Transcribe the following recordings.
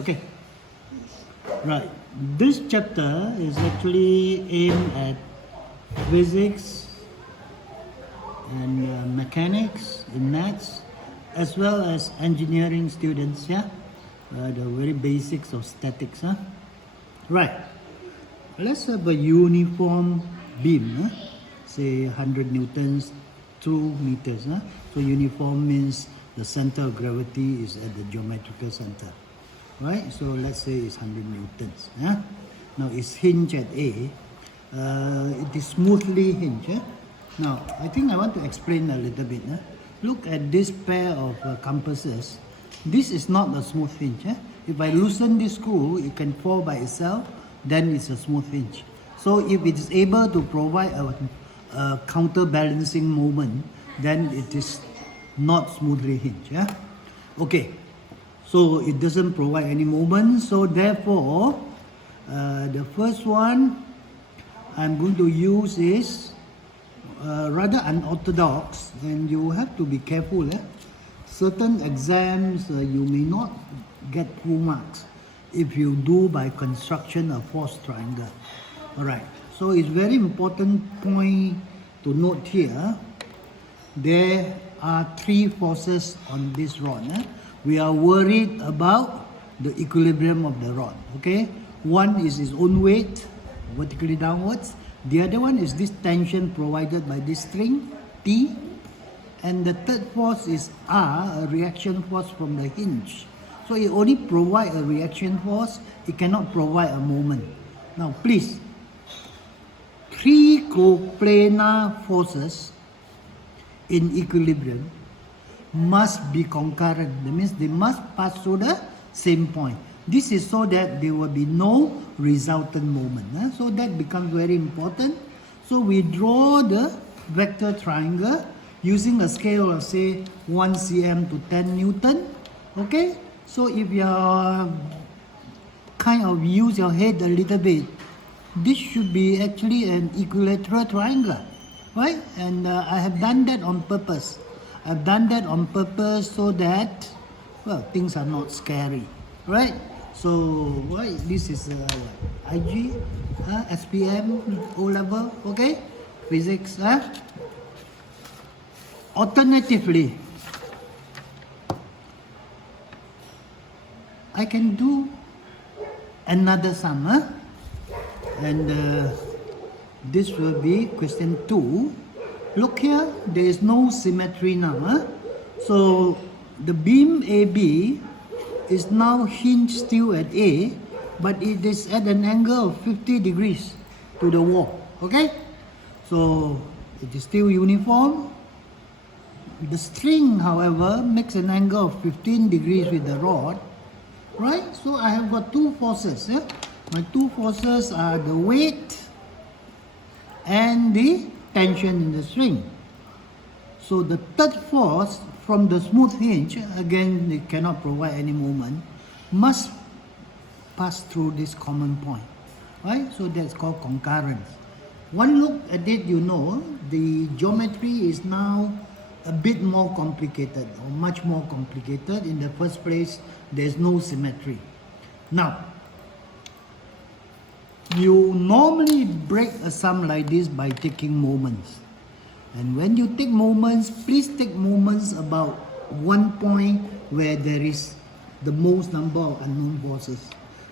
Okay, right. This chapter is actually aimed at physics and mechanics in maths, as well as engineering students. Yeah, the very basics of statics. Huh? Right. Let's have a uniform beam. Huh? Say 100 newtons, 2 meters. Huh? So uniform means the center of gravity is at the geometrical center. Right, so let's say it's 100 newtons. Yeah? Now it's hinged at A. It is smoothly hinged. Yeah? Now I think I want to explain a little bit. Look at this pair of compasses. This is not a smooth hinge. If I loosen this screw, it can fall by itself. Then it's a smooth hinge. So if it is able to provide a counterbalancing moment, then it is not smoothly hinged. Yeah? Okay. So it doesn't provide any moment. So therefore, the first one I'm going to use is rather unorthodox, and you have to be careful. Certain exams you may not get full marks if you do by construction a force triangle. Alright, so it's very important point to note here. There are 3 forces on this rod. We are worried about the equilibrium of the rod. Okay, one is its own weight, vertically downwards. The other one is this tension provided by this string, T. And the third force is R, a reaction force from the hinge. So it only provides a reaction force, it cannot provide a moment. Now please, 3 coplanar forces in equilibrium must be concurrent. That means they must pass through the same point. This is so that there will be no resultant moment. So that becomes very important. So we draw the vector triangle using a scale of say 1 cm to 10 Newton. Okay, so if you kind of use your head a little bit, this should be actually an equilateral triangle, right? And I have done that on purpose. I've done that on purpose so that, well, things are not scary, right? So, right, this is IG, SPM, O level, okay? Physics. Alternatively, I can do another sum, and this will be question 2. Look here, there is no symmetry now. So the beam AB is now hinged still at A, but it is at an angle of 50 degrees to the wall. Okay? So it is still uniform. The string, however, makes an angle of 15 degrees with the rod. Right? So I have got 2 forces. My 2 forces are the weight and the tension in the string. So the third force from the smooth hinge, again it cannot provide any moment, must pass through this common point, right? So that's called concurrence. One look at it, you know, the geometry is now a bit more complicated, or much more complicated. In the first place, there's no symmetry. Now, you normally break a sum like this by taking moments. And when you take moments, please take moments about one point where there is the most number of unknown forces.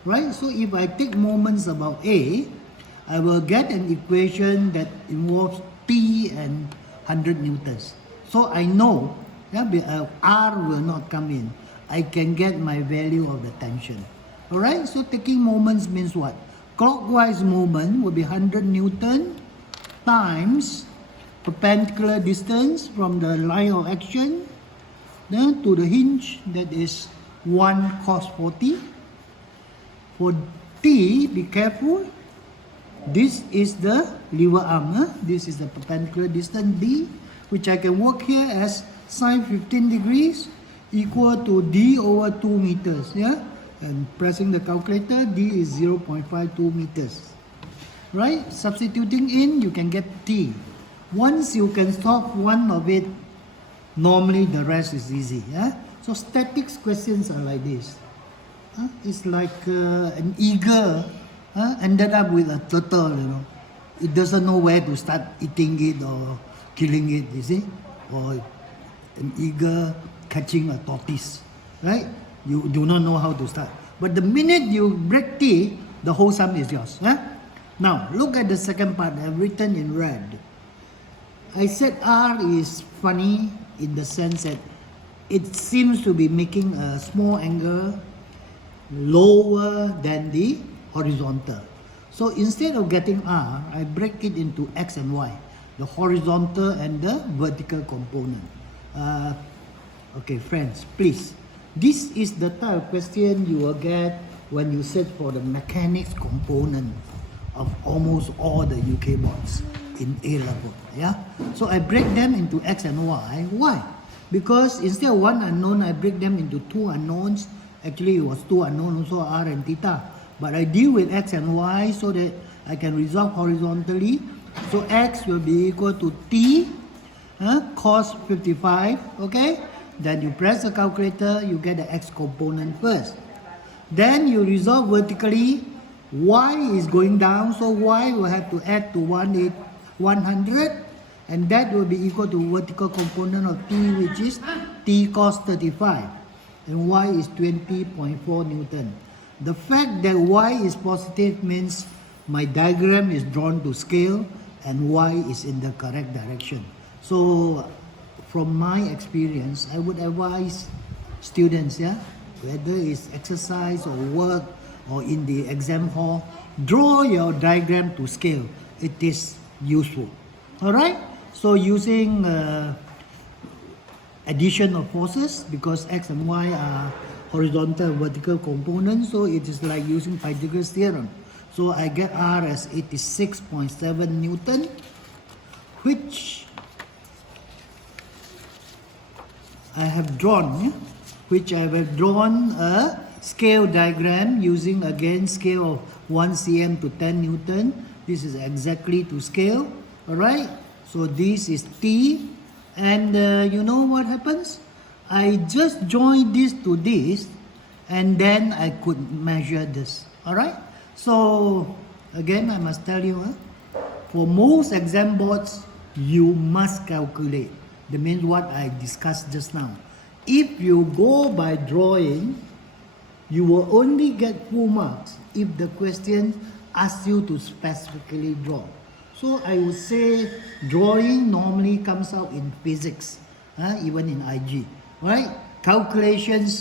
Right? So if I take moments about A, I will get an equation that involves T and 100 newtons. So I know R will not come in. I can get my value of the tension. Alright? So taking moments means what? Clockwise movement will be 100 Newton times perpendicular distance from the line of action then to the hinge, that is 1 cos 40. For T, be careful, this is the lever arm. This is the perpendicular distance D, which I can work here as sine 15 degrees equal to D over 2 meters. Yeah? And pressing the calculator, D is 0.52 meters. Right? Substituting in, you can get T. Once you can solve one of it, normally the rest is easy. So statics questions are like this. It's like an eagle ended up with a turtle, you know. It doesn't know where to start eating it or killing it, you see? Or an eagle catching a tortoise, right? You do not know how to start. But the minute you break T, the whole sum is yours. Now, look at the second part. I've written in red. I said R is funny in the sense that it seems to be making a small angle lower than the horizontal. So instead of getting R, I break it into X and Y, the horizontal and the vertical component. Okay, friends, please. This is the type of question you will get when you search for the mechanics component of almost all the UK boards in A level. Yeah. So I break them into X and Y. Why? Because instead of one unknown, I break them into two unknowns. Actually, it was two unknowns also, R and theta. But I deal with X and Y so that I can resolve horizontally. So X will be equal to T cos 55. Okay. Then you press the calculator, you get the X component first. Then you resolve vertically. Y is going down, so Y will have to add to 100, and that will be equal to vertical component of T, which is T cos 35, and Y is 20.4 Newton. The fact that Y is positive means my diagram is drawn to scale and Y is in the correct direction. So from my experience, I would advise students, whether it's exercise or work or in the exam hall, draw your diagram to scale. It is useful. Alright? So using addition of forces, because X and Y are horizontal and vertical components, so it is like using Pythagoras theorem. So I get R as 86.7 Newton, which I have drawn a scale diagram using again scale of 1 cm to 10 Newton. This is exactly to scale. Alright, so this is T, and you know what happens? I just join this to this, and then I could measure this. Alright, so again I must tell you, for most exam boards, you must calculate. That means what I discussed just now. If you go by drawing, you will only get full marks if the question asks you to specifically draw. So I would say drawing normally comes out in physics, even in IG, right? Calculations